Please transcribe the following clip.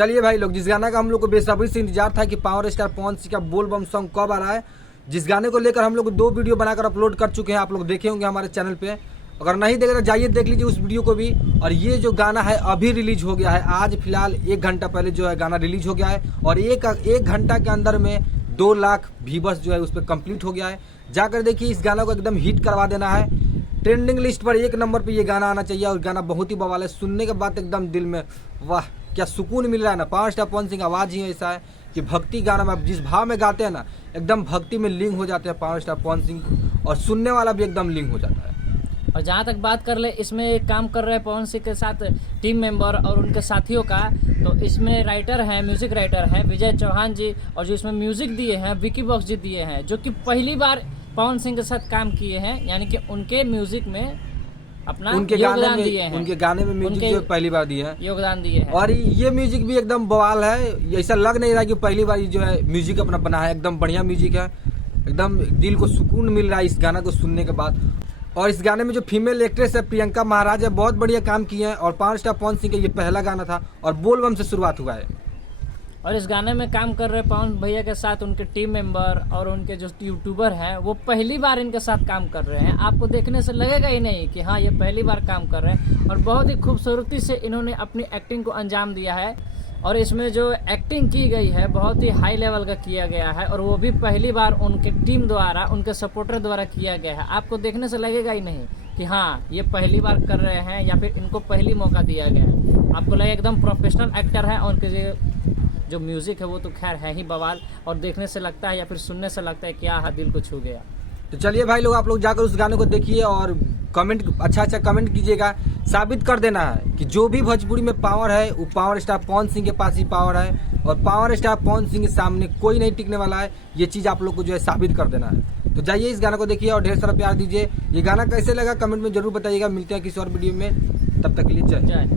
चलिए भाई लोग, जिस गाना का हम लोग को बेसब्री से इंतजार था कि पावर स्टार पवन सिंह का बोल बम सॉन्ग कब आ रहा है, जिस गाने को लेकर हम लोग 2 वीडियो बनाकर अपलोड कर चुके हैं, आप लोग देखे होंगे हमारे चैनल पे। अगर नहीं देखे तो जाइए देख लीजिए उस वीडियो को भी। और ये जो गाना है अभी रिलीज हो गया है, आज फिलहाल 1 घंटा पहले जो है गाना रिलीज हो गया है और एक घंटा के अंदर में 2 लाख व्यूअर्स जो है उस पर कंप्लीट हो गया है। जाकर देखिए, इस गाना को एकदम हिट करवा देना है। ट्रेंडिंग लिस्ट पर 1 नंबर पे ये गाना आना चाहिए और गाना बहुत ही बवाल है। सुनने के बाद एकदम दिल में वाह क्या सुकून मिल रहा है ना। पावर स्टार पवन सिंह आवाज ही ऐसा है कि भक्ति गाना में आप जिस भाव में गाते हैं ना, एकदम भक्ति में लिंक हो जाते हैं पावर स्टार पवन सिंह, और सुनने वाला भी एकदम लिंक हो जाता है। और जहाँ तक बात कर ले, इसमें काम कर रहे हैं पवन सिंह के साथ टीम मेंबर और उनके साथियों का, तो इसमें राइटर हैं, म्यूजिक राइटर हैं विजय चौहान जी, और जो इसमें म्यूजिक दिए हैं विकी बॉक्स जी दिए हैं, जो कि पहली बार पवन सिंह के साथ काम किए हैं, यानी कि उनके म्यूजिक में अपना योगदान दिए हैं। उनके गाने में म्यूजिक जो पहली बार दिए हैं, योगदान दिए हैं। और ये म्यूजिक भी एकदम बवाल है। ऐसा लग नहीं रहा कि पहली बार जो है म्यूजिक अपना बना है। एकदम बढ़िया म्यूजिक है, एकदम दिल को सुकून मिल रहा है इस गाना को सुनने के बाद। और इस गाने में जो फीमेल एक्ट्रेस है प्रियंका महाराज है, बहुत बढ़िया काम किए हैं। और पावर स्टार पवन सिंह का ये पहला गाना था और बोल बम से शुरुआत हुआ है। और इस गाने में काम कर रहे पवन भैया के साथ उनके टीम मेंबर और उनके जो यूट्यूबर हैं, वो पहली बार इनके साथ काम कर रहे हैं। आपको देखने से लगेगा ही नहीं कि हाँ ये पहली बार काम कर रहे हैं। और बहुत ही खूबसूरती से इन्होंने अपनी एक्टिंग को अंजाम दिया है। और इसमें जो एक्टिंग की गई है बहुत ही हाई लेवल का किया गया है, और वो भी पहली बार उनके टीम द्वारा, उनके सपोर्टर द्वारा किया गया है। आपको देखने से लगेगा ही नहीं कि हाँ ये पहली बार कर रहे हैं या फिर इनको पहली मौका दिया गया है। आपको लगेगा एकदम प्रोफेशनल एक्टर है। और उनके जो म्यूजिक है वो तो खैर है ही बवाल, और देखने से लगता है या फिर सुनने से लगता है क्या हाँ दिल को छू गया। तो चलिए भाई लोग, आप लोग जाकर उस गाने को देखिए और कमेंट अच्छा कमेंट कीजिएगा। साबित कर देना है कि जो भी भोजपुरी में पावर है वो पावर स्टार पवन सिंह के पास ही पावर है, और पावर स्टार पवन सिंह के सामने कोई नहीं टिकने वाला है। ये चीज आप लोग को जो है साबित कर देना है। तो जाइए इस गाना को देखिए और ढेर सारा प्यार दीजिए। ये गाना कैसे लगा कमेंट में जरूर बताइएगा। मिलते हैं किसी और वीडियो में, तब तक के लिए जय।